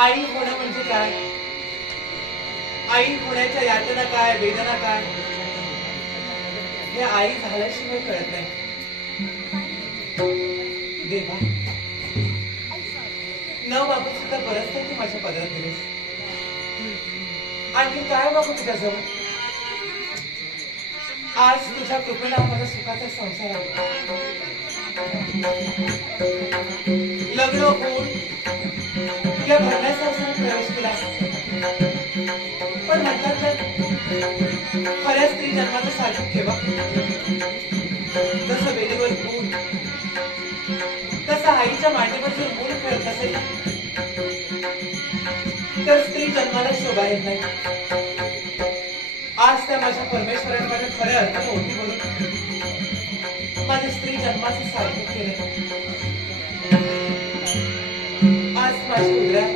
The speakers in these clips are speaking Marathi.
आई होणं म्हणजे काय, आई होण्याच्या यातना काय, वेदना काय, हे आई झाल्याशिवाय कळत नाही. देवा, न मागून सुद्धा बरंच काही माझ्या पदरात दिलेस. आणखी काय मागू तुझ्याजवळ. आज तुझ्या कृपेला माझ्या सुखाचा संसार आहे. लग्न होऊन या भरण्या संसारात प्रवेश केला, पण म्हणतात ना, खऱ्या स्त्री जन्माचं सार्थक ठेवा. जसं वेलीवर फूल, तसं आईच्या मांडीवर जर मूल खेळत असेल तर स्त्री जन्माला शोभा येत नाही. आज त्या माझ्या परमेश्वराने माझ्या खऱ्या अर्थाने ओटी भरून माझ्या स्त्री जन्माचं सार्थक केलं. आज माझ्या उदरात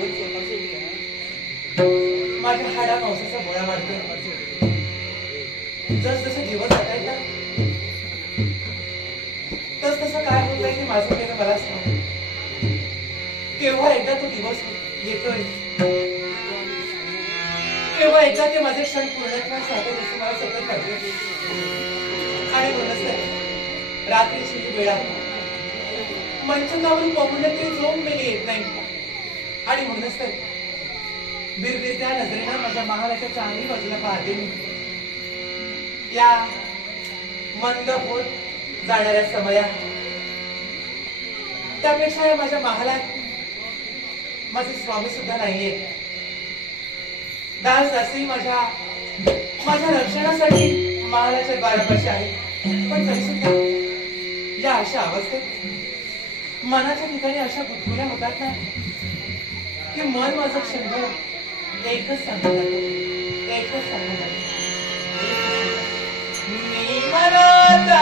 माझ्या हाडा मांसाचा गोळा वाढतोय. जस जसे दिवस जात आहेत ना, तस तसं काय होत आहे ते माझं केलं मला सांग. केव्हा एकदा तो दिवस येतोय, केव्हा एकदा ते माझे क्षण पूर्णत्वास साधेल असं मला सतत वाटतं. आणि म्हणूनच रात्रीची ही वेळा मंचकावरून पकडलं तरी झोप मेली येत नाही. आणि म्हणूनच तर बिरबिरत्या नजरेनं माझ्या महालाच्या चांगली बाजूला पाहते मी. या मंद होत जाणाऱ्या समया, त्यापेक्षा या माझ्या महालात माझे स्वामी सुद्धा नाहीये. दास दासी माझ्या रक्षणासाठी महालाच्या द्वारापाशी आहे. पण तरी सुद्धा या अशा अवस्थेत मनाच्या ठिकाणी अशा गुदगुल्या होतात ना, की मन माझं क्षणभर एकच सांगत जातं, एकच सांगत जातं. मी मनात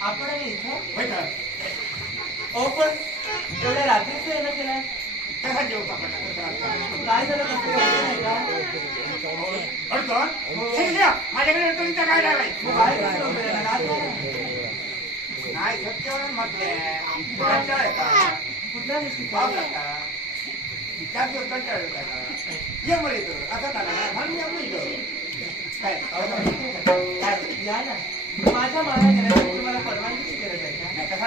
आपण इथं पण एवढ्या रात्रीच येणं केलं काय झालं कसं नाही का माझ्याकडे काय लागलाय नाही सत्यावर म्हटले कुठल्या गोष्टी त्याच कंटाळ ये मला येतो असं झाला म्हणून काय या ना माझ्या मला गेल्यासाठी तुम्हाला परवानगीची गरज आहे का कसा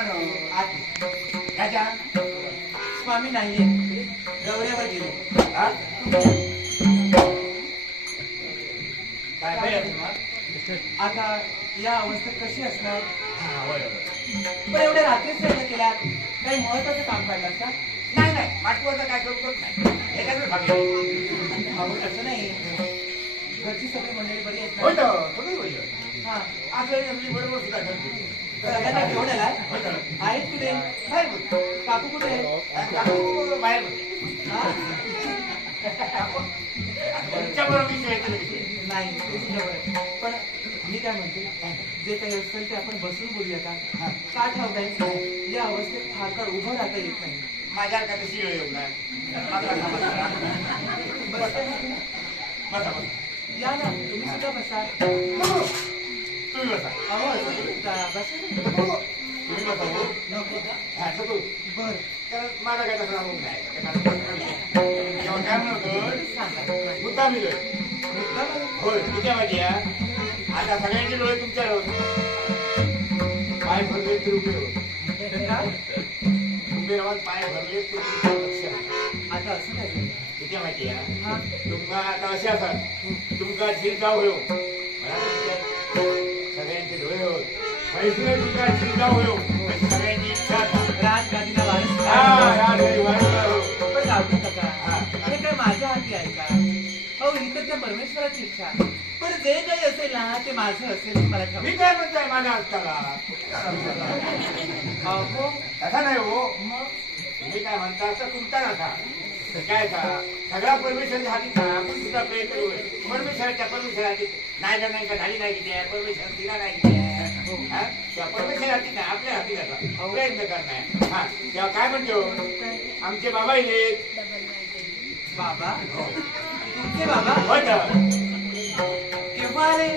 आत ह्याच्या स्वामी नाहीये दौऱ्यावर गेले काय आता या अवस्थेत कशी असणार पण एवढ्या रात्रीच प्रयत्न केला काही महत्वाचं काम काढलं का नाही नाही महत्वाचं काय करू नाही ह्याच्याकडे भाग तसं नाही घरची सगळी मंडळी बरी आहेत हा असं बरोबर सुद्धा सगळ्यांना घेऊन आलाय आहेत कुठे बाहेर काकू कुठे आहे बाहेर नाही पण मी काय म्हणते जे काही असेल ते आपण बसून बोलूया का काय ठाऊक या अवस्थेत फार काळ उभं राहता येत नाही माझ्या का तशी वेळ येऊ नाही या ना तुम्ही सुद्धा बसा तुम्ही बसा अहो बसा तुम्ही बसा नको बर कारण माझा काय तसा होऊ नाही जेव्हा काय म्हणतो मुद्दा मिळेल होय तुझ्या माझी आता सगळ्यांचे डोळे तुमच्यावर पाय भरले तर उपयोग उमेदवार पाय भरले तर लक्ष आता असं काय तुझ्या माहिती आहे तुमका आता असे असाल तुमका शिरगाव होयो सगळ्यांचे डोळे होत मैसूर तुमका शिरगाव होयो सगळ्यांची इच्छा राजगादीला वारस पण गावठी का हे काय माझ्या हाती आहे का हो ही तर त्या परमेश्वराची इच्छा पण जे काही असेल ना ते माझं असेल मला ठाऊक मी काय म्हणताय माझ्या असताना हो तसा नाही हो तुम्ही काय म्हणता तर तुमचा नका काय का सगळा परमेश्वरच्या हाती का आपण सुद्धा प्रयत्न करू परमेश्वराच्या हाती नाही का नाही का झाली नाही किती आहे परमेश्वर तिला नाही किती आहे त्या परमेश्वर हाती नाही आपल्या हाती जाता प्रयत्न करणार हा तेव्हा काय म्हणतो आमचे बाबा येत बाबा तुमचे बाबा होय केव्हा आले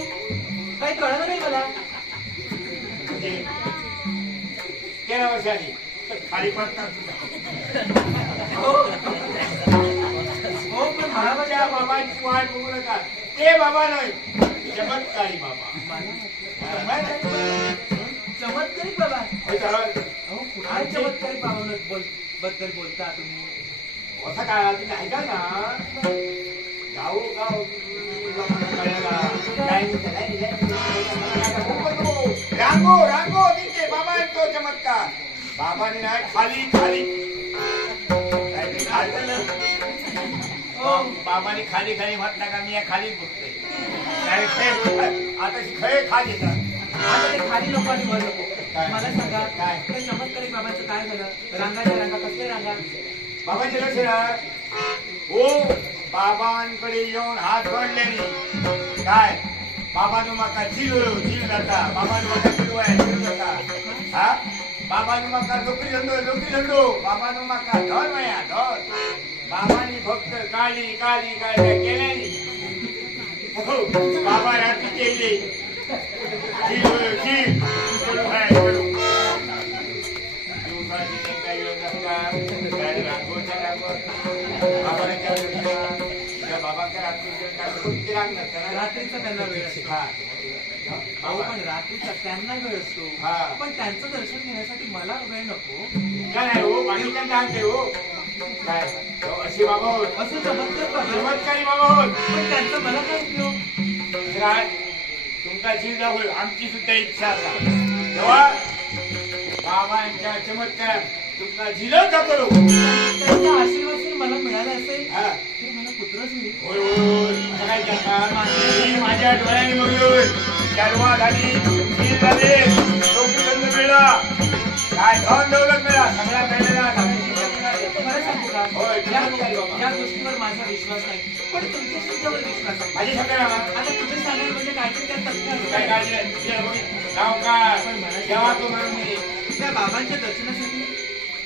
काही कळलं नाही मला 13 वर्षांनी खाली पडतात हो पण महाराजांच्या बाबांची वाट बघू नका ते बाबा नाही चमत्कारी बाबा चमत्कारिक बाबा काय चमत्कारिक बाबा बद्दल बोलता तुम्ही असं काय तुम्ही ऐका ना गाव रांगो रांगो तिथे बाबा येतो चमत्कार बाबाने नाही खाली खाली बाबाने खाली खाली म्हटलं का मी या खालीच बघतोय आता खय खाली येतात आता ते खाली लोकांनी वर नको मला सांगा काय त्या चमत्कारिक बाबांचं काय झालं रांगाच्या रांगा कसले रांगा बाबांचे लक्ष हो बाबांकडे येऊन हात जोडल्याने काय बाबानो माका चिल जाता बाबानो माका चिल जाता हा बाबानो माका नोकरी धंदो बाबानो माका धर माया धर बाबांनी फक्त काळी काळी काय काय केल्याने बाबा रात्री केली रात्रीचा त्यांना वेळ असतो पण रात्रीचा त्यांना वेळ असतो पण त्यांचं दर्शन घेण्यासाठी मला वेळ नको काय हो बाकीच्या सांगते हो काय असे बाबा होत असं चमत्कारी बाबा होत पण त्यांचं मला काय उपयोग तुमचा जीव होईल आमची सुद्धा इच्छा असा तेव्हा बाबांच्या चमत्कार तुमचा जिल्हा जातो त्यांचा आशीर्वाद मला मिळाला असेल तर मला पुत्रच होईल माझ्या डोळ्याने बघलो शर्मा झाली, शील झाली, नोकरी धंदा मिळला, काय धन दौलत मिळाला, सगळ्या मिळालेला खरं सांगू का होय, या गोष्टीवर माझा विश्वास नाही, पण तुमच्या शब्दावर विश्वास आहे. माझी शब्द ना आता तुम्ही सांगाल म्हणजे काहीतरी त्यात तथ्य असतं. काय काळजी नाही. नाव काय जेव्हा तो म्हणून मी त्या बाबांच्या दर्शनासाठी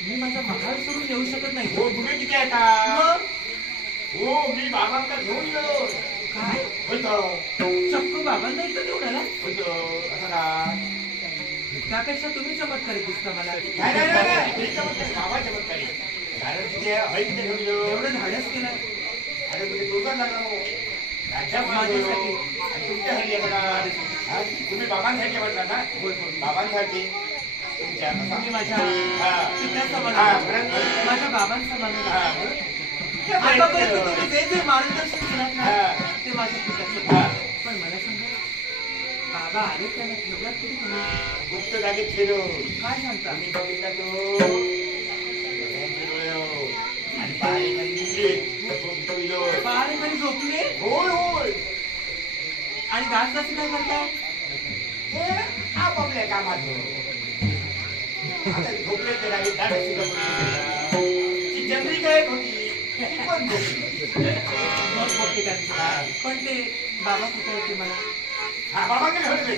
मी माझा महाल सोडून येऊ शकत नाही. हो तुम्ही किती आहे का मग हो मी बाबांना घेऊन गेलो काय होतं चक्क बाबांना इथं घेऊन आला? असं का त्यापेक्षा तुम्ही चमत्कारी दिसता मला. नाही मी चमत्कारी बाबा चमत्कारी कारण तिथे हळी तिथे घेऊन गेलो एवढं धाडस केलं अरे तुम्ही दोघं झाला माझ्यासाठी. तुमच्या हल्ली तुम्ही बाबांसाठी म्हटला ना बाबांसाठी तुमच्या तुम्ही माझ्या हा. पित्यासमान हा, आहात. बरं. माझ्या बाबांसमान हा. आहात. आतापर्यंत तुम्ही जे जे मार्गदर्शन केलं ना हा. ते माझ्या पित्याचं. हा. पण मला सांगा बाबा आले त्यांना ठेवलात तरी तुम्ही गुप्त जागेत फिरो काय सांगता? आम्ही बघितला तो डोळ्यांचे डोळे हो. आणि पहारेकरी निघले पहारेकरी झोपले होय होय आणि दासदासी काय करताय? हे आपापल्या कामात आता झोपले ते राहिले दादा सुद्धा बोलले ती चंद्रिका एक होती ती पण झोपली मग मोठे त्यांचे. पण ते बाबा कुठे आहेत ते मला हा बाबांना घेऊन ये.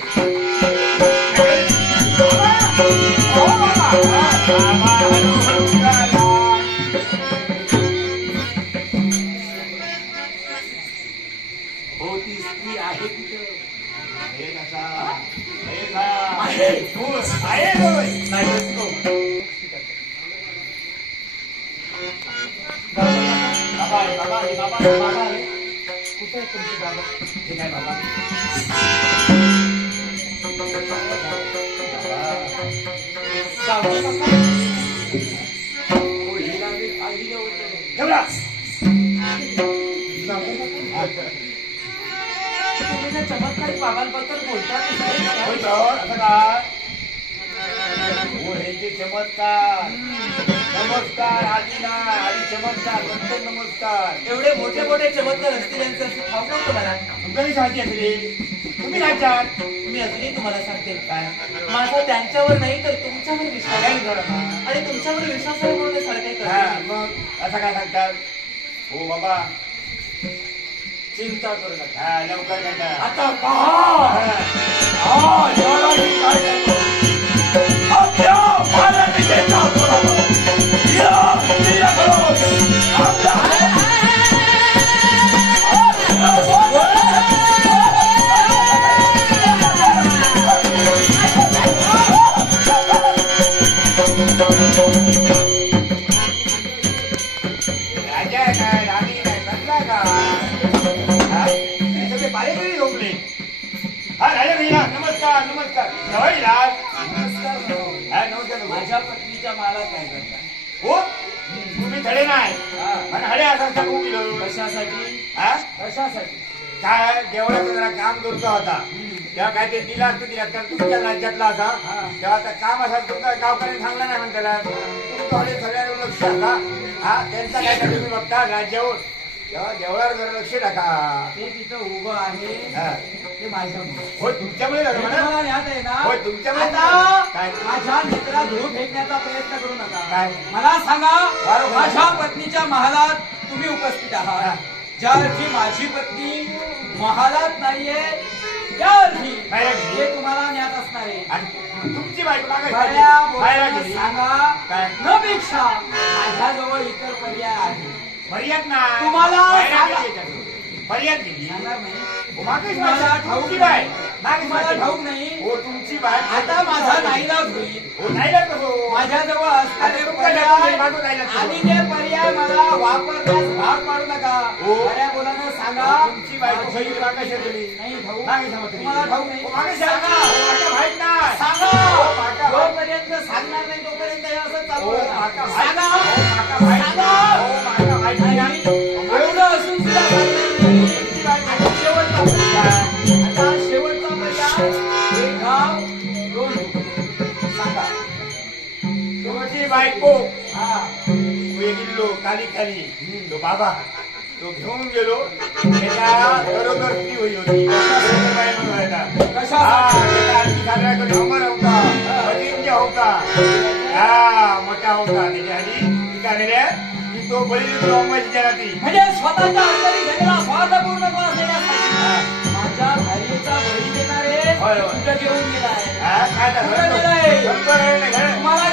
बाबा बाबा हळूहळू चाला. हो ती स्त्री आहे कुठं? हे कसा हे का आहे होय आहे होय नाही असतो. बाबा आहे बाबा आहे बाबा आहे बाबा आहे कुठे आहेत तुमचे बाबा? हे काय बाबा जावं बाबा? होळी लागली आधी एवढा तुम्ही त्या चमत्कारी बाबांबद्दल बोलता ते खरंच का? होय तर असं का हो हे चमत्कार नमस्कार आधी ना आधी चमत्कार नंतर नमस्कार एवढे मोठे मोठे चमत्कार असतील यांचं असं ठाऊक नव्हतं मला. तुमच्याही सारखी असली तुम्ही राज्यात मी अजूनही तुम्हाला सांगते काय माझा त्यांच्यावर नाही तर तुमच्यावर विश्वास काय आहे. थोडं आणि तुमच्यावर विश्वास आहे म्हणून सारखं काही हा करते. मग असं काय सांगतात हो बाबा चिंता करू नका. हा लवकर काय आता पहा काय करतो आपल्या महाराजांच्या राजा आहे काय राणी काय कसला का सगळे पारेकरी झोपले हा राजा भैया नमस्कार नमस्कार जवळ राज नमस्कार भाऊ. हा नमस्कार माझ्या पत्नीच्या मला काय करता? हो तुम्ही खडे नाही हा. पण हडे असा सांगू गेलो कशासाठी? हा कशासाठी? काय देवळाचं जरा काम करतो होता तेव्हा काय ते दिला असतं दिला तर तुमच्या राज्यातला असा तेव्हा आता काम असा तुमचा गावकऱ्यांनी सांगला नाही म्हणता त्याला तुमच्याकडे सगळ्यांवर लक्ष टाका हा त्यांचा काय काय तुम्ही बघता राज्यावर तेव्हा देवळावर जरा लक्ष टाका ते तिथं उभं आहे हा. ते माझ्यामुळे. हो तुमच्यामुळे झालं म्हणा तुम्हाला ज्ञात आहे ना? होय, तुमच्यामुळे आता काय? माझ्या मित्राला धूळ फेकण्याचा प्रयत्न करू नका. काय? मला सांगा बरोबर. माझ्या पत्नीच्या महालात तुम्ही उपस्थित हा. आहात. ज्या अर्थी माझी पत्नी महालात नाहीये त्या अर्थी बाहेर गेली. हे तुम्हाला ज्ञात असणार आहे. आणि तुमची बायको मागे बऱ्या बाहेर बोलण्यात गेली सांगा काय? न पेक्षा माझ्याजवळ इतर पर्याय आहे. मर्याद नाही तुम्हाला बाहेर सांगा. गेली याच्यातून. मर्याद गेली सांगणार नाही. मागेच तुम्हाला ठाऊक तुमची बाय नाही. तुम्हाला ठाऊक नाही. हो तुमची बाय आता माझा नाईलाज होईल. हो नाही लागत हो माझ्याजवळ असणारे आता पर्याय तुमच्या मागून जायला नको. आणि ते पर्याय मला वापरण्यास भाग पाडू नका. हो. बऱ्या बोलानं सांगा. तुमची बायको पहिली मागे शेतली नाही ठाऊक. मागे सांगा तुम्ही. तुम्हाला ठाऊक नाही. हो, मागे सांगा. माका माहित नाही सांगा. हो, माका माहित. जोपर्यंत सांगणार नाही तोपर्यंत हे असं चालू हो, राहणार. माका माहित. सांगा. हो, माका माहित. सांगा. हो, माका माहित नाही. नाही. एवढं असून सुद्धा सांगणार नाही. आता शेवटचा पर्याय. आता शेवटचा पर्याय. एक गाव दोन लोक. सांगा. तुमची बायको हा. गेलो खाली खाली तो बाबा तो घेऊन गेलो त्याच्या बरोबर स्त्री होई होती अमर होता अजिंक्य होता हा मोठा होता त्याच्यासाठी टीका केल्या की तो बळी ब्रह्माची जनाती म्हणजे स्वतःच्या अंतरी झालेला स्वार्थ पूर्ण करण्यासाठी माझ्या भार्येचा बळी देणारे होय, होय. कुठं घेऊन गेलाय काय कुठं गेलाय? मला